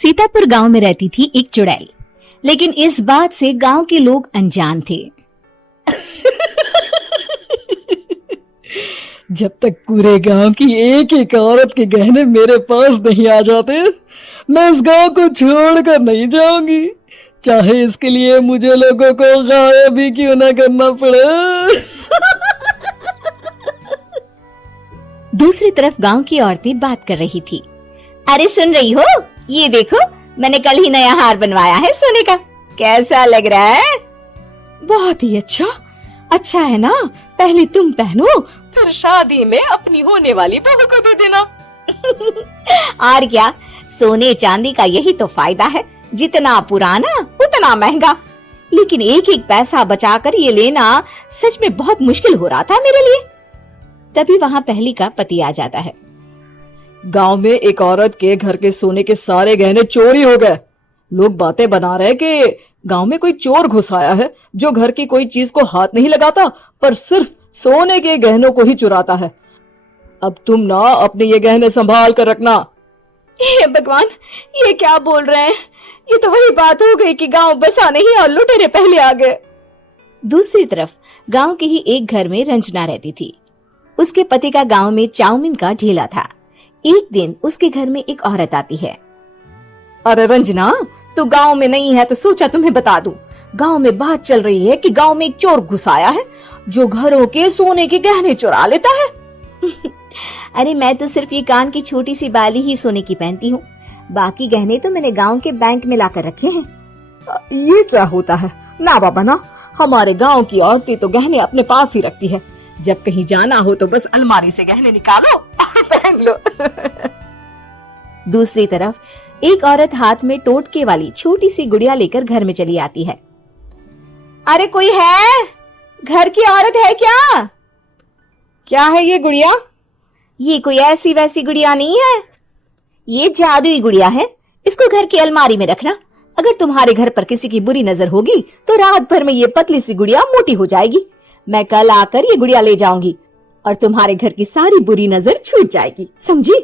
सीतापुर गांव में रहती थी एक चुड़ैल, लेकिन इस बात से गांव के लोग अनजान थे। जब तक पूरे गांव की एक एक औरत के गहने मेरे पास नहीं आ जाते, मैं इस गांव को छोड़कर नहीं जाऊंगी, चाहे इसके लिए मुझे लोगों को गायब भी क्यों ना करना पड़े। दूसरी तरफ गांव की औरतें बात कर रही थी। अरे सुन रही हो, ये देखो मैंने कल ही नया हार बनवाया है सोने का, कैसा लग रहा है? बहुत ही अच्छा। अच्छा है ना, पहले तुम पहनो, फिर शादी में अपनी होने वाली बहू को दे देना। और क्या, सोने चांदी का यही तो फायदा है, जितना पुराना उतना महंगा। लेकिन एक एक पैसा बचाकर ये लेना सच में बहुत मुश्किल हो रहा था मेरे लिए। तभी वहाँ पहली का पति आ जाता है। गांव में एक औरत के घर के सोने के सारे गहने चोरी हो गए। लोग बातें बना रहे कि गांव में कोई चोर घुस आया है जो घर की कोई चीज को हाथ नहीं लगाता, पर सिर्फ सोने के गहनों को ही चुराता है। अब तुम ना अपने ये गहने संभाल कर रखना। हे भगवान, ये क्या बोल रहे हैं? ये तो वही बात हो गई कि गांव बसा नहीं और लुटेरे पहले आ गए। दूसरी तरफ गांव के ही एक घर में रंजना रहती थी। उसके पति का गांव में चाउमीन का ठेला था। एक दिन उसके घर में एक औरत आती है। अरे रंजना, तू गांव में नहीं है तो सोचा तुम्हें बता दूं। गांव में बात चल रही है कि गांव में एक चोर घुस आया है जो घरों के सोने के गहने चुरा लेता है। अरे मैं तो सिर्फ ये कान की छोटी सी बाली ही सोने की पहनती हूँ, बाकी गहने तो मैंने गांव के बैंक में लाकर रखे हैं। ये क्या होता है? ना बाबा ना, हमारे गांव की औरतें तो गहने अपने पास ही रखती है। जब कहीं जाना हो तो बस अलमारी से गहने निकालो और पहन लो। दूसरी तरफ एक औरत हाथ में टोटके वाली छोटी सी गुड़िया लेकर घर में चली आती है। अरे कोई है? घर की औरत है क्या? क्या है ये गुड़िया? ये कोई ऐसी वैसी गुड़िया नहीं है, ये जादुई गुड़िया है। इसको घर की अलमारी में रखना। अगर तुम्हारे घर पर किसी की बुरी नजर होगी तो रात भर में ये पतली सी गुड़िया मोटी हो जाएगी। मैं कल आकर ये गुड़िया ले जाऊंगी और तुम्हारे घर की सारी बुरी नजर छूट जाएगी, समझी?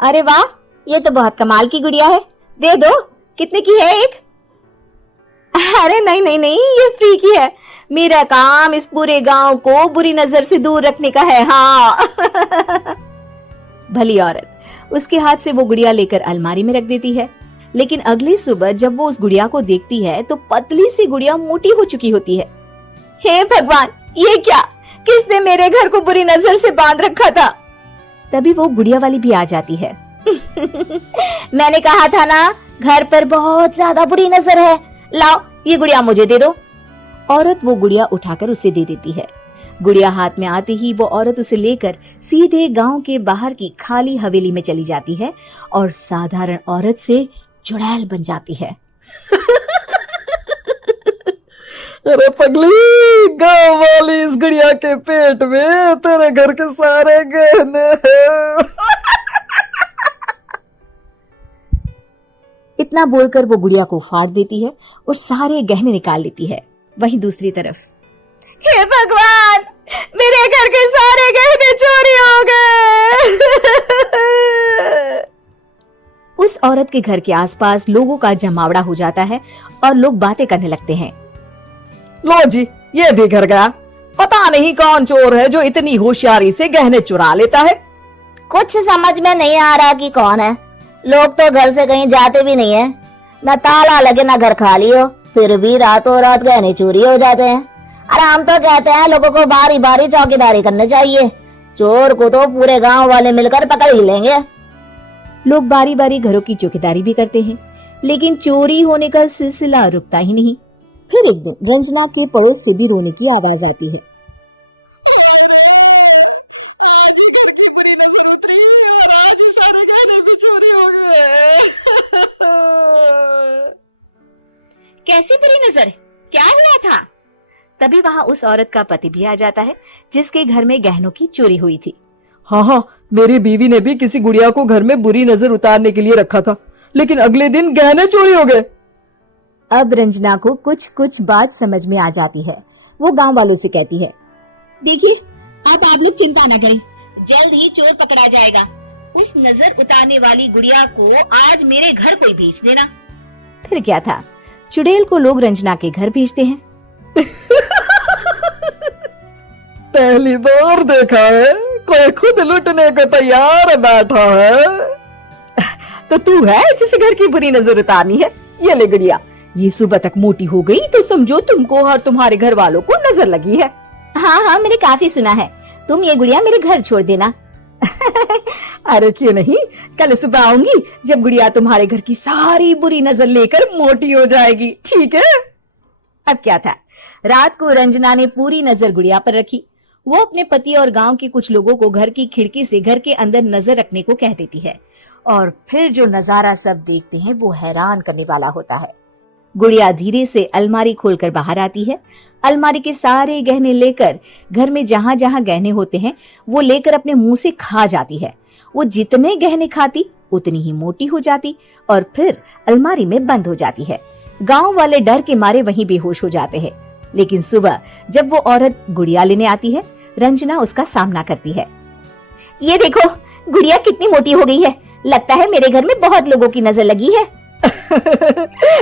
अरे वाह, ये तो बहुत कमाल की गुड़िया है, दे दो। कितने की है एक? अरे नहीं नहीं नहीं, ये फ्री की है। मेरा काम इस पूरे गांव को बुरी नजर से दूर रखने का है। हाँ। भली औरत उसके हाथ से वो गुड़िया लेकर अलमारी में रख देती है। लेकिन अगली सुबह जब वो उस गुड़िया को देखती है तो पतली सी गुड़िया मोटी हो चुकी होती है। हे भगवान, ये क्या? किसने मेरे घर को बुरी नजर से बांध रखा था? तभी वो गुड़िया वाली भी आ जाती है। मैंने कहा था ना, घर पर बहुत ज्यादा बुरी नजर है। लाओ, ये गुड़िया मुझे दे दो। औरत वो गुड़िया उठाकर उसे दे देती है। गुड़िया हाथ में आते ही वो औरत उसे लेकर सीधे गांव के बाहर की खाली हवेली में चली जाती है और साधारण औरत से चुड़ैल बन जाती है। अरे पगली, गांव वाली इस गुड़िया के पेट में तेरे घर के सारे गहने हैं। इतना बोलकर वो गुड़िया को फाड़ देती है और सारे गहने निकाल लेती है। वहीं दूसरी तरफ, हे भगवान, मेरे घर के सारे गहने चोरी हो गए। उस औरत के घर के आसपास लोगों का जमावड़ा हो जाता है और लोग बातें करने लगते हैं। लो जी, ये भी घर गया। पता नहीं कौन चोर है जो इतनी होशियारी से गहने चुरा लेता है। कुछ समझ में नहीं आ रहा कि कौन है। लोग तो घर से कहीं जाते भी नहीं है, न ताला लगे न घर खाली हो, फिर भी रातों रात गहने चोरी हो जाते हैं। अरे हम तो कहते हैं लोगों को बारी बारी चौकीदारी करनी चाहिए, चोर को तो पूरे गांव वाले मिलकर पकड़ ही लेंगे। लोग बारी बारी घरों की चौकीदारी भी करते हैं, लेकिन चोरी होने का सिलसिला रुकता ही नहीं। फिर एक दिन रंजना के पड़ोस से भी रोने की आवाज आती है। कैसी बुरी नजर? क्या हुआ था? तभी वहाँ उस औरत का पति भी आ जाता है जिसके घर में गहनों की चोरी हुई थी। हाँ, मेरी बीवी ने भी किसी गुड़िया को घर में बुरी नजर उतारने के लिए रखा था, लेकिन अगले दिन गहने चोरी हो गए। अब रंजना को कुछ कुछ बात समझ में आ जाती है। वो गांव वालों से कहती है, देखिए, अब आप लोग चिंता न करें, जल्द ही चोर पकड़ा जाएगा। उस नजर उतारने वाली गुड़िया को आज मेरे घर कोई भेज देना। फिर क्या था, चुड़ैल को लोग रंजना के घर भेजते हैं। पहली बार देखा है कोई खुद लुटने को तैयार बैठा है। तो तू है जिसे घर की बुरी नजर उतारनी है? ये ले गुड़िया, ये सुबह तक मोटी हो गई तो समझो तुमको और तुम्हारे घर वालों को नजर लगी है। हाँ हाँ, मैंने काफी सुना है। तुम ये गुड़िया मेरे घर छोड़ देना। अरे क्यों नहीं, कल सुबह आऊंगी जब गुड़िया तुम्हारे घर की सारी बुरी नजर लेकर मोटी हो जाएगी, ठीक है? अब क्या था, रात को रंजना ने पूरी नजर गुड़िया पर रखी। वो अपने पति और गांव के कुछ लोगों को घर की खिड़की से घर के अंदर नजर रखने को कह देती है, और फिर जो नजारा सब देखते हैं वो हैरान करने वाला होता है। गुड़िया धीरे से अलमारी खोलकर बाहर आती है। अलमारी के सारे गहने लेकर घर में जहां जहां गहने होते हैं वो लेकर अपने मुंह से खा जाती है। वो जितने गहने खाती उतनी ही मोटी हो जाती और फिर अलमारी में बंद हो जाती है। गांव वाले डर के मारे वहीं बेहोश हो जाते हैं। लेकिन सुबह जब वो औरत गुड़िया लेने आती है, रंजना उसका सामना करती है। ये देखो, गुड़िया कितनी मोटी हो गई है। लगता है मेरे घर में बहुत लोगों की नजर लगी है।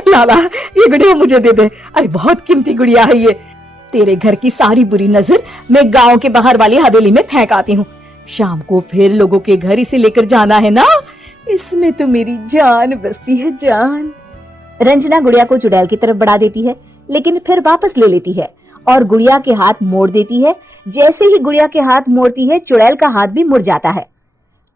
लाला, ये गुड़िया मुझे दे दे। अरे बहुत कीमती गुड़िया है ये। तेरे घर की सारी बुरी नजर मैं गांव के बाहर वाली हवेली में फेंक आती हूँ। शाम को फिर लोगों के घर इसे लेकर जाना है ना। इसमें तो मेरी जान बसती है, जान। रंजना गुड़िया को चुड़ैल की तरफ बढ़ा देती है, लेकिन फिर वापस ले लेती है और गुड़िया के हाथ मोड़ देती है। जैसे ही गुड़िया के हाथ मोड़ती है, चुड़ैल का हाथ भी मुड़ जाता है।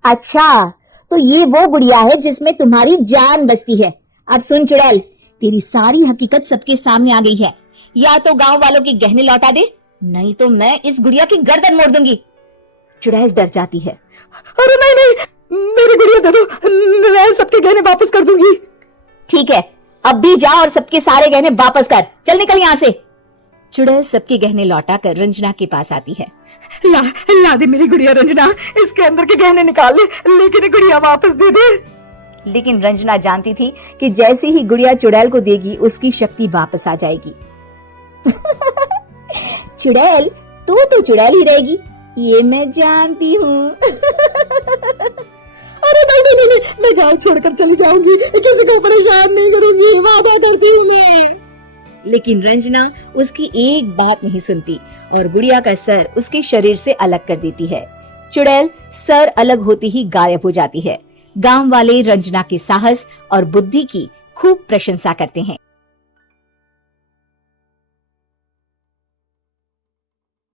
अच्छा, तो ये वो गुड़िया है जिसमें तुम्हारी जान बसती है। अब सुन चुड़ैल, तेरी सारी हकीकत सबके सामने आ गई है। या तो गांव वालों के गहने लौटा दे, नहीं तो मैं इस गुड़िया की गर्दन मोड़ दूंगी। चुड़ैल डर जाती है। अरे नहीं नहीं, मेरी गुड़िया दे दो, मैं सबके गहने वापस कर दूंगी। ठीक है, अब भी जा और सबके सारे गहने वापस कर। चल निकल यहाँ से। चुड़ैल सबके गहने लौटाकर रंजना के पास आती है। ला दे मेरी गुड़िया रंजना, इसके अंदर के गहने निकाल ले, लेकिन गुड़िया वापस दे दे। लेकिन रंजना जानती थी कि जैसे ही गुड़िया चुड़ैल को देगी उसकी शक्ति वापस आ जाएगी। चुड़ैल, तू तो चुड़ैल ही रहेगी, ये मैं जानती हूँ। अरे नहीं नहीं नहीं, मैं गांव छोड़कर चली जाऊंगी, किसी को परेशान नहीं करूंगी, वादा करती हूँ मैं। लेकिन रंजना उसकी एक बात नहीं सुनती और गुड़िया का सर उसके शरीर से अलग कर देती है। चुड़ैल सर अलग होते ही गायब हो जाती है। गांव वाले रंजना के साहस और बुद्धि की खूब प्रशंसा करते हैं।